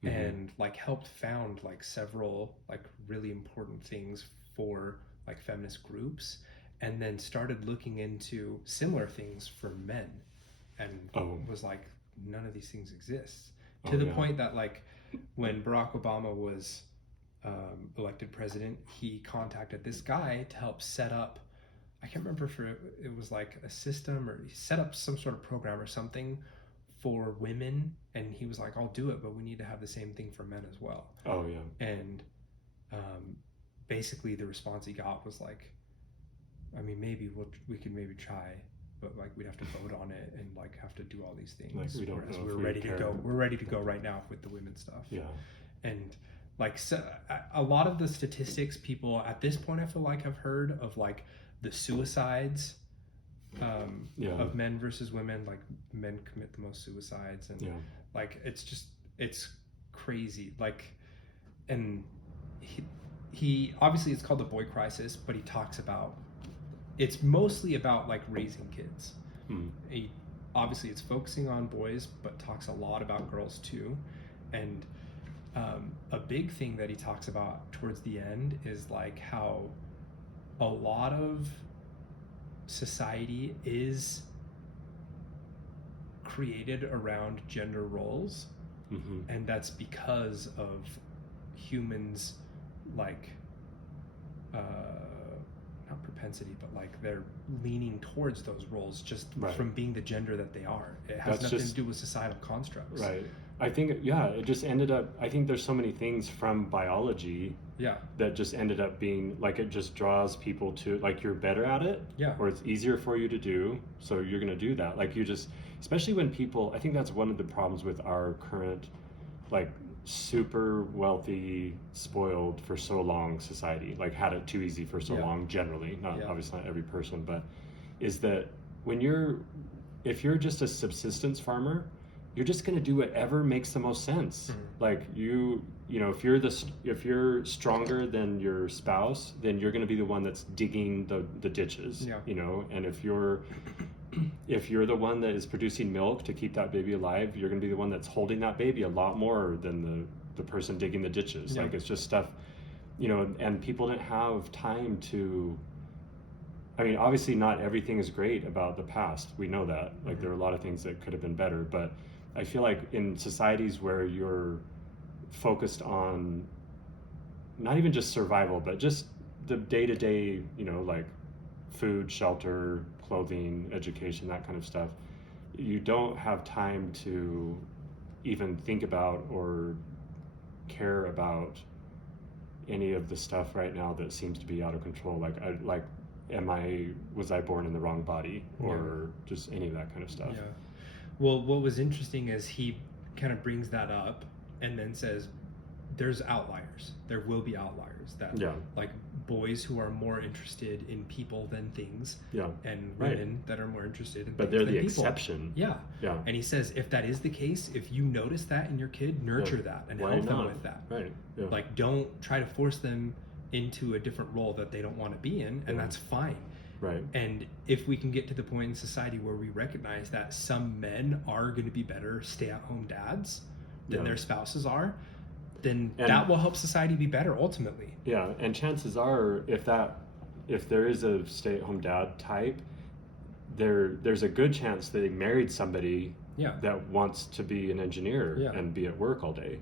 Mm-hmm. And like helped found like several like really important things for like feminist groups, and then started looking into similar things for men, and was like, none of these things exist, to the point that like when Barack Obama was elected president, he contacted this guy to help set up, I can't remember if it was like a system, or he set up some sort of program or something for women, and he was like, I'll do it, but we need to have the same thing for men as well. Oh, yeah. And basically the response he got was like, I mean, maybe we could maybe try, but like we'd have to vote on it and like have to do all these things. Like, we don't know we're if we ready to care. go. We're ready to go right now with the women stuff. Yeah. And like, so a lot of the statistics people at this point, I feel like, have heard of like the suicides of men versus women. Like, men commit the most suicides, and like it's crazy. Like, and he obviously, it's called The Boy Crisis, but he talks about, it's mostly about like raising kids. Obviously it's focusing on boys, but talks a lot about girls too. And a big thing that he talks about towards the end is like how a lot of society is created around gender roles, and that's because of humans, like not propensity, but like they're leaning towards those roles just from being the gender that they are. It has nothing to do with societal constructs. Right. I think, it just ended up, I think there's so many things from biology that just ended up being, like, it just draws people to, like, you're better at it, or it's easier for you to do, so you're going to do that. Like, you just, especially when people, I think that's one of the problems with our current, like, super wealthy, spoiled for so long society, like, had it too easy for so long, generally, obviously not every person, but is that if you're just a subsistence farmer, you're just going to do whatever makes the most sense. Like, you know, if you're stronger than your spouse, then you're going to be the one that's digging the ditches, you know, and if you're the one that is producing milk to keep that baby alive, you're going to be the one that's holding that baby a lot more than the person digging the ditches. Like, it's just stuff, you know, and people didn't have time to, I mean, obviously not everything is great about the past. We know that. Like, there are a lot of things that could have been better, but I feel like in societies where you're focused on not even just survival, but just the day-to-day, you know, like food, shelter, clothing, education, that kind of stuff, you don't have time to even think about or care about any of the stuff right now that seems to be out of control. Like, was I born in the wrong body, or just any of that kind of stuff. Well, what was interesting is he kind of brings that up and then says, there's outliers. There will be outliers that like boys who are more interested in people than things, and women that are more interested in but things they're than the people. exception. Yeah. And he says if that is the case, if you notice that in your kid, nurture that and help them with that. Like don't try to force them into a different role that they don't want to be in, and that's fine. And if we can get to the point in society where we recognize that some men are going to be better stay-at-home dads than their spouses are, then that will help society be better ultimately. And chances are, if there is a stay-at-home dad type, there's a good chance that they married somebody that wants to be an engineer and be at work all day.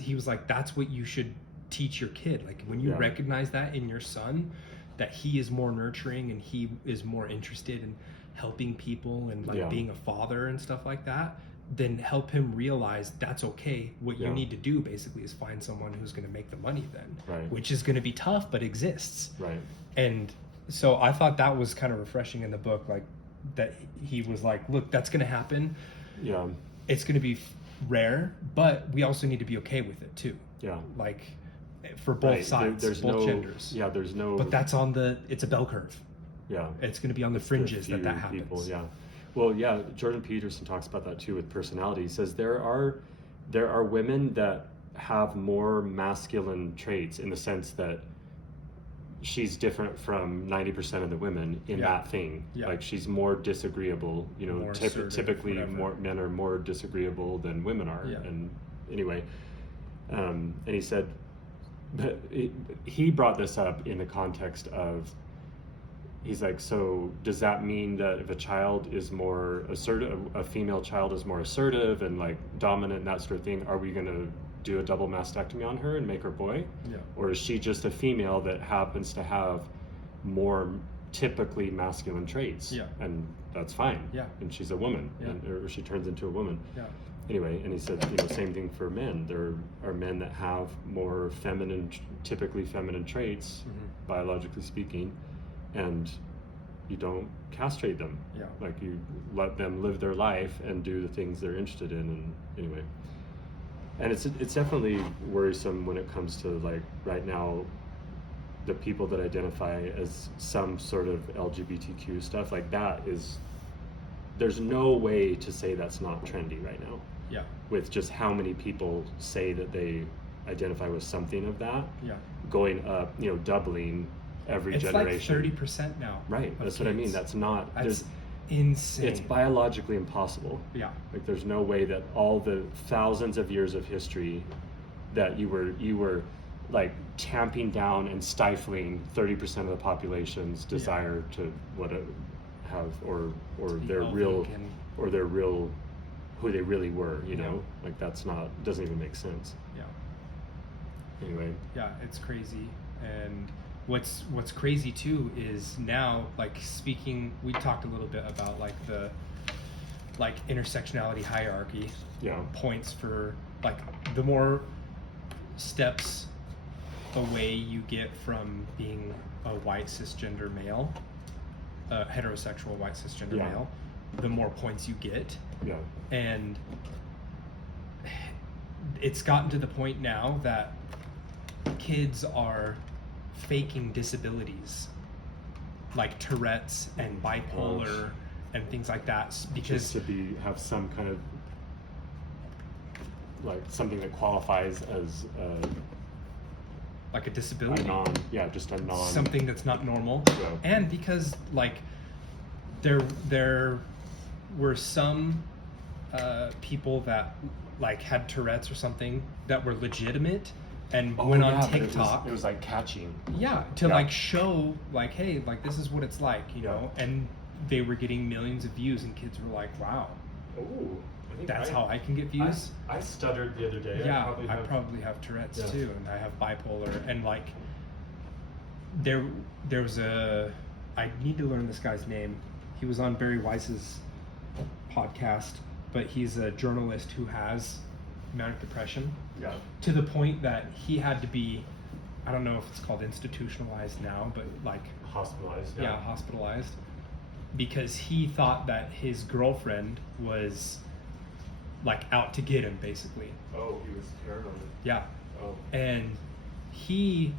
He was like, that's what you should teach your kid. Like when you recognize that in your son, that he is more nurturing and he is more interested in helping people and like being a father and stuff like that, then help him realize that's okay. What you need to do basically is find someone who's going to make the money then, which is going to be tough, but exists. And so I thought that was kind of refreshing in the book, like that he was like, look, that's going to happen. It's going to be rare, but we also need to be okay with it too. Like for both sides, there's both genders. There's no. But that's it's a bell curve. It's going to be on the fringes that happens. People, Well, Jordan Peterson talks about that too with personality. He says there are women that have more masculine traits in the sense that she's different from 90% of the women in that thing. Like she's more disagreeable. You know, typically more men are more disagreeable than women are. And anyway, and he said. But he brought this up in the context of, he's like, so does that mean that if a child is more assertive, a female child is more assertive and like dominant and that sort of thing, are we going to do a double mastectomy on her and make her boy? Or is she just a female that happens to have more typically masculine traits? And that's fine. And she's a woman, or she turns into a woman. Anyway, and he said, same thing for men. There are men that have more typically feminine traits, biologically speaking, and you don't castrate them. Like you let them live their life and do the things they're interested in. And anyway, and it's definitely worrisome when it comes to like right now, the people that identify as some sort of LGBTQ stuff like that there's no way to say that's not trendy right now. With just how many people say that they identify with something of that, going up, doubling every generation. It's like 30% now. Right, that's kids. what I mean. That's insane. It's biologically impossible. Like there's no way that all the thousands of years of history that you were like tamping down and stifling 30% of the population's desire to have or their real who they really were, like doesn't even make sense. Anyway. It's crazy. And what's crazy too is now, like we talked a little bit about like the intersectionality hierarchy points for like the more steps away you get from being a white cisgender male, a heterosexual white cisgender male, the more points you get. And it's gotten to the point now that kids are faking disabilities like Tourette's and bipolar and things like that because just to have some kind of like something that qualifies as like a disability, just a non something that's not normal. And because like there were some people that like had Tourette's or something that were legitimate and went on TikTok. It was like catching. Like show like, hey, like this is what it's like, know, and they were getting millions of views and kids were like, wow. That's how I can get views. I stuttered the other day. I probably have Tourette's too, and I have bipolar. And like, there was I need to learn this guy's name. He was on Barry Weiss's podcast, but he's a journalist who has manic depression. To the point that he had to be, I don't know if it's called institutionalized now, but like hospitalized. Hospitalized, because he thought that his girlfriend was like out to get him, basically. Oh, he was paranoid. Oh. And he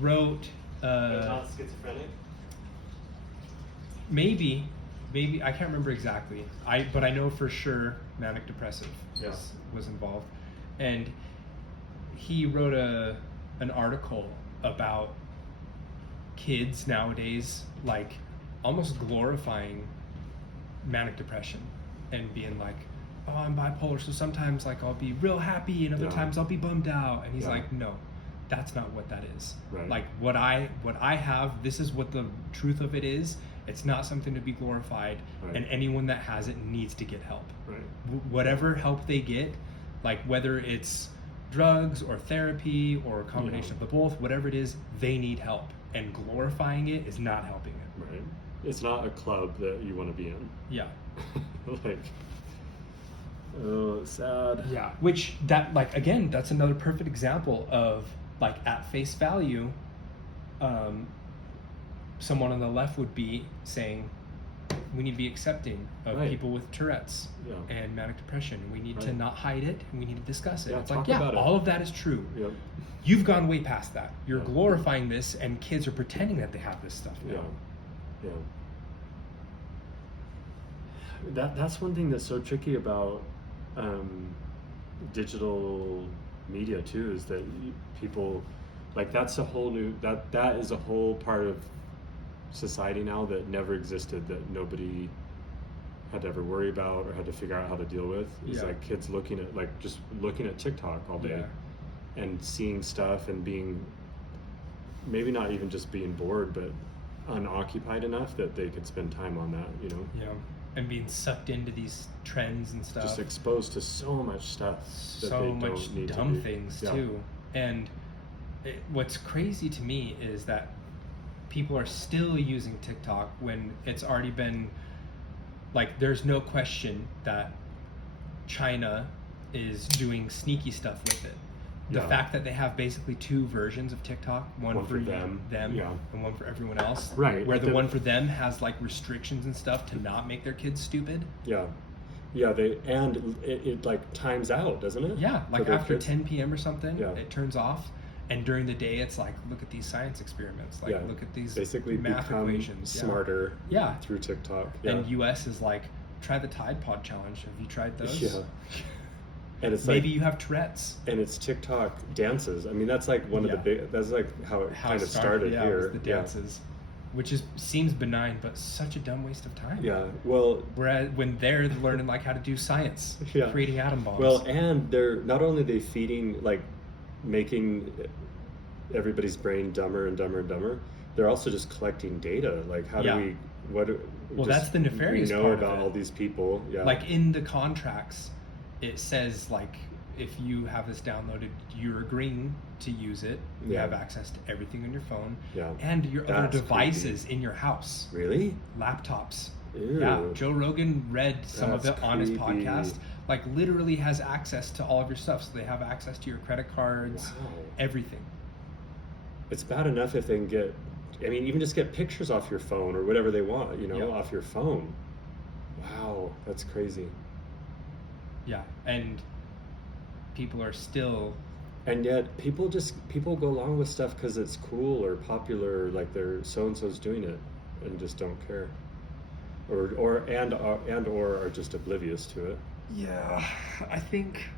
wrote Not schizophrenic? maybe I can't remember exactly. But I know for sure manic depressive was involved. And he wrote an article about kids nowadays, like almost glorifying manic depression and being like, oh, I'm bipolar, so sometimes like I'll be real happy and other times I'll be bummed out. And he's like, no, that's not what that is. Right. Like what I have, this is what the truth of it is. It's not something to be glorified, and anyone that has it needs to get help. Right. Whatever help they get, like whether it's drugs or therapy or a combination of the both, whatever it is, they need help. And glorifying it is not helping it. Right. It's not a club that you want to be in. Yeah. Like, oh, sad. Yeah. Which that, like, again, that's another perfect example of like at face value, someone on the left would be saying we need to be accepting of people with Tourette's and manic depression. We need to not hide it, and we need to discuss it. Yeah, it's like, all of that is true. Yep. You've gone way past that. You're glorifying this, and kids are pretending that they have this stuff now. That's one thing that's so tricky about digital media too, is that people, like, that's a whole new, that is a whole part of society now that never existed, that nobody had to ever worry about or had to figure out how to deal with. It's like kids looking at TikTok all day and seeing stuff and being, maybe not even just being bored, but unoccupied enough that they could spend time on that, you know? Yeah. And being sucked into these trends and stuff. Just exposed to so much stuff. That so they much don't need dumb to things too. And what's crazy to me is that people are still using TikTok when it's already been, like, there's no question that China is doing sneaky stuff with it. The fact that they have basically two versions of TikTok, one for them and one for everyone else. Right. Where the one for them has like restrictions and stuff to not make their kids stupid. Yeah. Yeah, it like times out, doesn't it? Yeah, like after 10 p.m. or something, it turns off. And during the day, it's like, look at these science experiments. Like, look at these basically math equations. Smarter through TikTok. Yeah. And US is like, try the Tide Pod Challenge. Have you tried those? Yeah. And it's maybe you have Tourette's. And it's TikTok dances. I mean, that's like one of the big, that's like how it kind of started here. Was the dances. Which seems benign, but such a dumb waste of time. Yeah, well... Whereas when they're learning like how to do science, creating atom bombs. Well, and they're not only they feeding, like, making everybody's brain dumber and dumber and dumber, they're also just collecting data. Like, how do we... Well, that's the nefarious part of it. We know about all these people. Yeah. Like, in the contracts, it says, like, if you have this downloaded, you're agreeing to use it. You have access to everything on your phone and your other devices in your house. Really? Laptops. Ew. Yeah. Joe Rogan read some of it on his podcast. Like, literally has access to all of your stuff. So they have access to your credit cards, everything. It's bad enough if they can get, I mean, even just get pictures off your phone or whatever they want, you know, off your phone. Wow, that's crazy. Yeah, and people are still... And yet people go along with stuff because it's cool or popular, like they're so-and-so's doing it and just don't care. Or are just oblivious to it. Yeah, I think,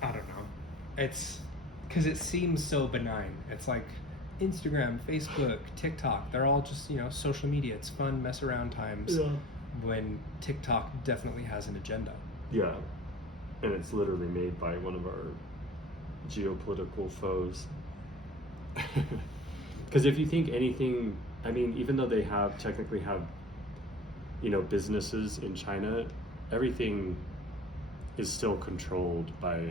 I don't know. It's because it seems so benign. It's like Instagram, Facebook, TikTok, they're all just, you know, social media. It's fun, mess around times. Yeah. When TikTok definitely has an agenda. Yeah. And it's literally made by one of our geopolitical foes. Because if you think anything, I mean, even though they technically have, you know, businesses in China, everything is still controlled by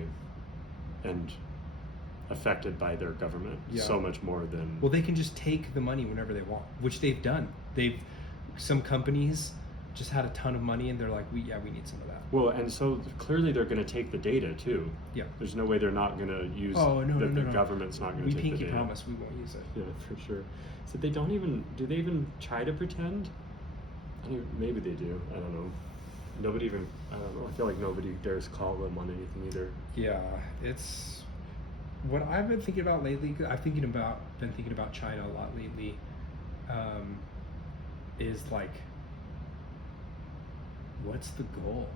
and affected by their government so much more than... Well, they can just take the money whenever they want, which they've done. Some companies just had a ton of money and they're like, we need some of that. Well, and so clearly they're going to take the data too. Yeah. There's no way they're not going to use... the government's not going to take the data. We pinky promise we won't use it. Yeah, for sure. So do they even try to pretend? Maybe they do. I don't know. nobody even, I don't know, I feel like nobody dares call them on anything either. Yeah, it's what I've been thinking about lately. Been thinking about China a lot lately. Is like, what's the goal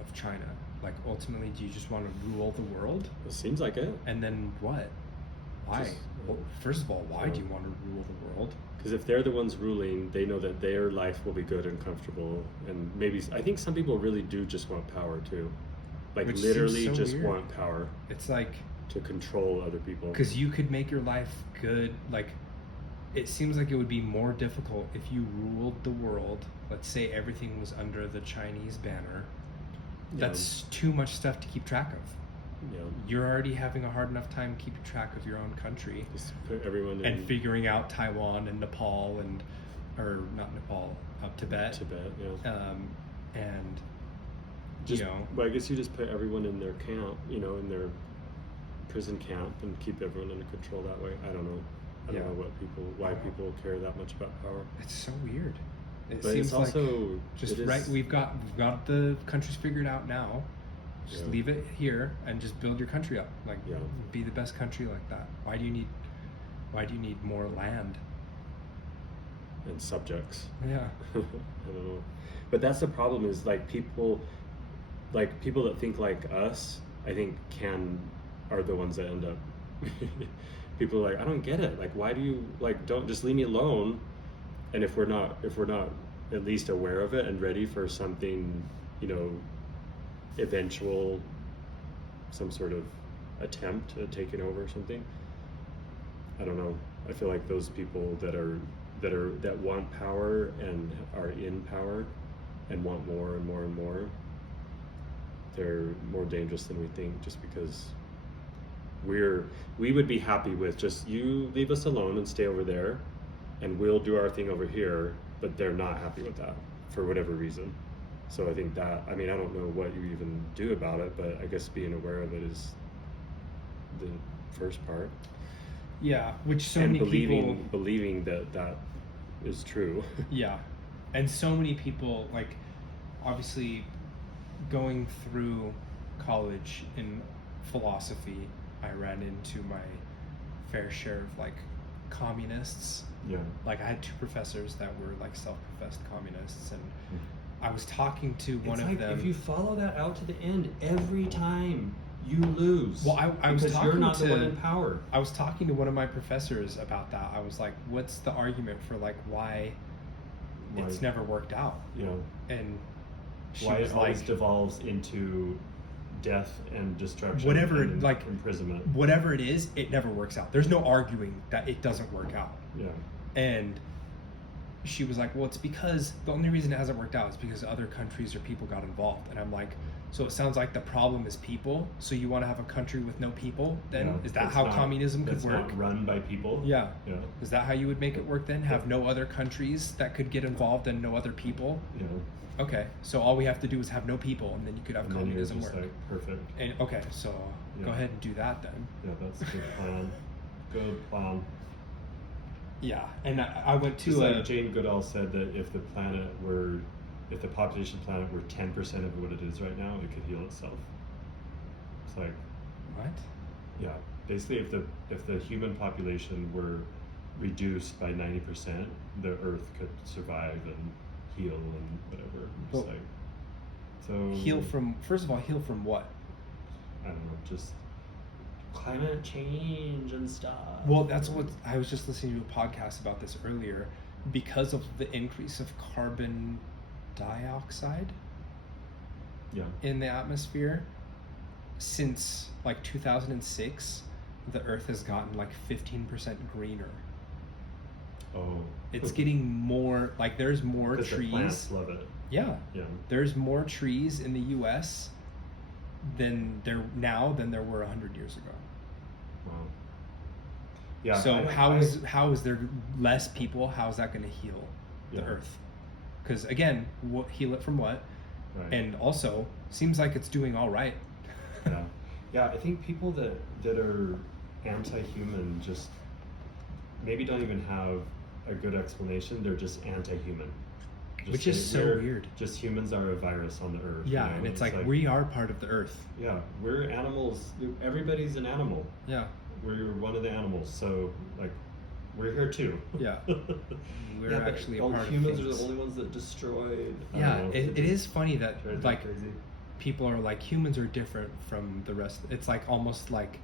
of China? Like, ultimately, do you just want to rule the world? It seems like it. And then what? Why? Well, first of all, why do you want to rule the world? Because if they're the ones ruling, they know that their life will be good and comfortable. And maybe, I think some people really do just want power too. Like, Which literally seems so just weird. want power It's like, to control other people. because you could make your life good. Like, it seems like it would be more difficult if you ruled the world. Let's say everything was under the Chinese banner. Yeah. That's too much stuff to keep track of. Yeah. You're already having a hard enough time keeping track of your own country Just put everyone in and figuring out Taiwan and Nepal or not Nepal, Tibet. Tibet, yeah. And Just, you know, well, I guess you just put everyone in their camp, in their prison camp, and keep everyone under control that way. I don't know. I don't know why people care that much about power. it's so weird. It But seems it's also just it is- right. We've got the countries figured out now. Just Yeah. leave it here and just build your country up. Like, Yeah. be the best country like that. Why do you need more land? and subjects. Yeah. I don't know. But that's the problem is people that think like us, I think are the ones that end up people are like, I don't get it. Like, why do you don't just leave me alone? And if we're not at least aware of it and ready for something, eventual, some sort of attempt at taking over something, I don't know. I feel like those people that want power and are in power and want more and more and more, they're more dangerous than we think, just because we would be happy with just you leave us alone and stay over there and we'll do our thing over here, but they're not happy with that for whatever reason. So I think that, I don't know what you even do about it, but I guess being aware of it is the first part. Yeah, which so And many people believing that is true. Yeah, and so many people, like, obviously going through college in philosophy, I ran into my fair share of communists. Yeah. Like, I had two professors that were self-professed communists, and I was talking to one of them. If you follow that out to the end, every time you lose. Well, I was because talking you're not to the one in power. I was talking to one of my professors about that. I was like, "What's the argument for why it's never worked out?" And she why was it always devolves into death and destruction, whatever, and imprisonment. Whatever it is, it never works out. There's no arguing that it doesn't work out. Yeah. And she was like, well, it's because the only reason it hasn't worked out is because other countries or people got involved. And I'm like, so it sounds like the problem is people. So you want to have a country with no people then? Yeah. Is that how communism could work? Not run by people. Yeah. Yeah. Is that how you would make it work then? Have no other countries that could get involved and no other people? Yeah. Okay, so all we have to do is have no people, and then you could have communism work. Perfect. And okay, so go ahead and do that then. Yeah, that's a good plan. Good plan. Yeah, and I went to Just Jane Goodall said that if the population planet were 10% of what it is right now, it could heal itself. It's like, what? Yeah, basically, if the human population were reduced by 90%, the Earth could survive and heal and whatever. Heal from what? I don't know, just climate change and stuff. Well, that's what I was just listening to a podcast about this earlier. Because of the increase of carbon dioxide in the atmosphere, since 2006, the Earth has gotten 15% greener. Oh. It's getting more, there's more trees. The plants love it. Yeah. Yeah. There's more trees in the U.S. than there were 100 years ago. Wow. Yeah. So how is there less people? How is that going to heal the Earth? Because again, heal it from what? Right. And also, seems like it's doing all right. Yeah. Yeah. I think people that are anti-human just maybe don't even have a good explanation. They're just anti-human. Which is so weird. Just humans are a virus on the earth. Yeah, you know? And it's like we are part of the earth. Yeah, we're animals. Everybody's an animal. Yeah. We're one of the animals, so like we're here too. Yeah. We're actually a part of things. Humans are the only ones that destroyed. Yeah, it is funny that like crazy. People are like, humans are different from the rest. It's like almost like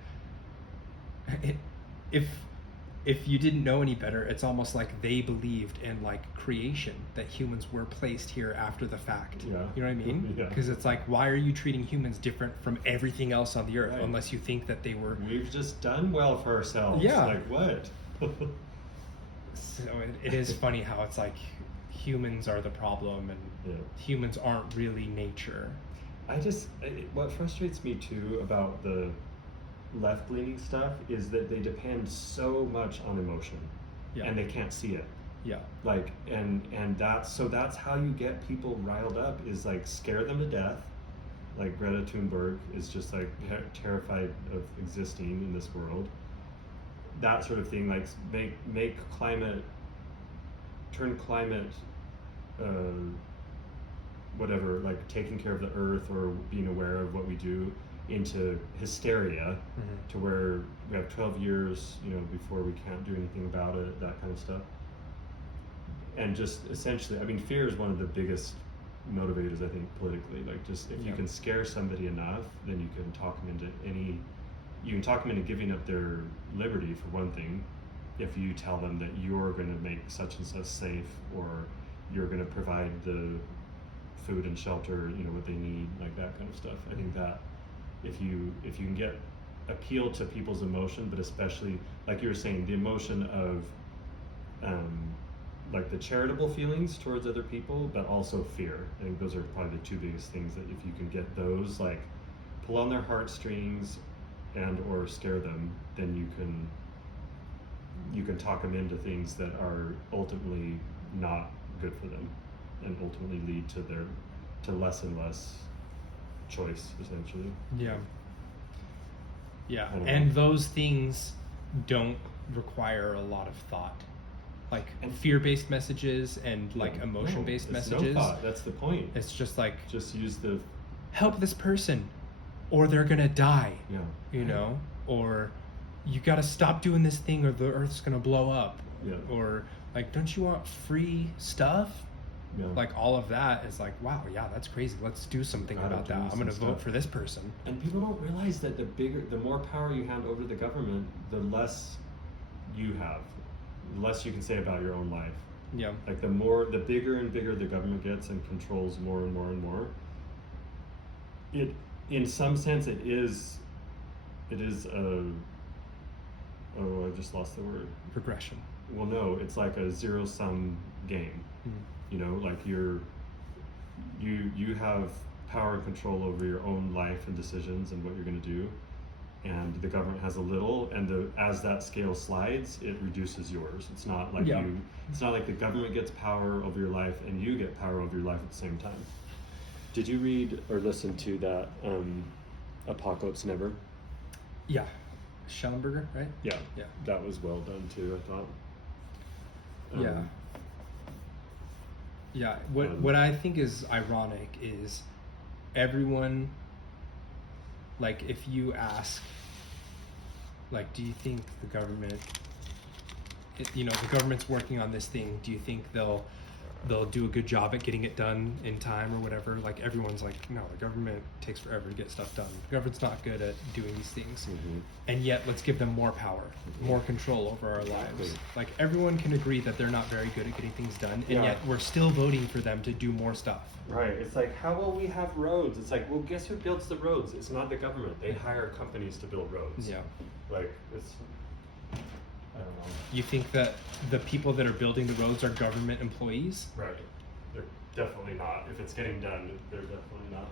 if you didn't know any better, it's almost like they believed in like creation, that humans were placed here after the fact. Yeah. You know what I mean? Yeah. Because it's like, why are you treating humans different from everything else on the earth, right. unless you think that they were... We've just done well for ourselves. Yeah. Like what? So it is funny how it's like humans are the problem and humans aren't really nature. What frustrates me too about the left-leaning stuff is that they depend so much on emotion, and they can't see it. Yeah. Like, and that's how you get people riled up, is like scare them to death. Like Greta Thunberg is just like terrified of existing in this world. That sort of thing, like turn climate, whatever, like taking care of the earth or being aware of what we do, into hysteria, to where we have 12 years, before we can't do anything about it, that kind of stuff. And just essentially, I mean, fear is one of the biggest motivators, I think, politically. Like, just if you can scare somebody enough, then you can talk them into giving up their liberty, for one thing. If you tell them that you're going to make such and such safe, or you're going to provide the food and shelter, what they need, like that kind of stuff. I think that if you can appeal to people's emotion, but especially, like you were saying, the emotion of like the charitable feelings towards other people, but also fear. I think those are probably the two biggest things, that if you can get those, like, pull on their heartstrings and or scare them, then you can talk them into things that are ultimately not good for them, and ultimately lead to less and less choice, essentially. Yeah. And those things don't require a lot of thought, like fear-based messages and like emotion-based messages. No thought. That's the point. It's just like, just use the help this person or they're gonna die. Or you gotta stop doing this thing or the earth's gonna blow up. Or like, don't you want free stuff? Like, all of that is like, wow, yeah, that's crazy. Let's do something about that. I'm going to vote for this person. And people don't realize that the more power you hand over to the government, the less you have, the less you can say about your own life. Yeah. Like the bigger and bigger the government gets and controls more and more and more, in some sense, it is a, I just lost the word. Progression. Well, no, it's like a zero-sum game. Like you have power and control over your own life and decisions and what you're going to do, and the government has a little, and as that scale slides, it reduces yours. It's not like it's not like the government gets power over your life and you get power over your life at the same time. Did you read or listen to that Apocalypse Never? Yeah. Schellenberger, right? Yeah. That was well done too, I thought. What I think is ironic is everyone, like, if you ask, like, do you think the government, the government's working on this thing, do you think they'll do a good job at getting it done in time or whatever? Like, everyone's like, no, the government takes forever to get stuff done. The government's not good at doing these things. And yet, let's give them more power, more control over our lives. Like, everyone can agree that they're not very good at getting things done, and yet we're still voting for them to do more stuff. Right. It's like, how will we have roads? It's like, well, guess who builds the roads? It's not the government. They hire companies to build roads. Yeah. Like, it's... I don't know. You think that the people that are building the roads are government employees? Right. They're definitely not. If it's getting done, they're definitely not.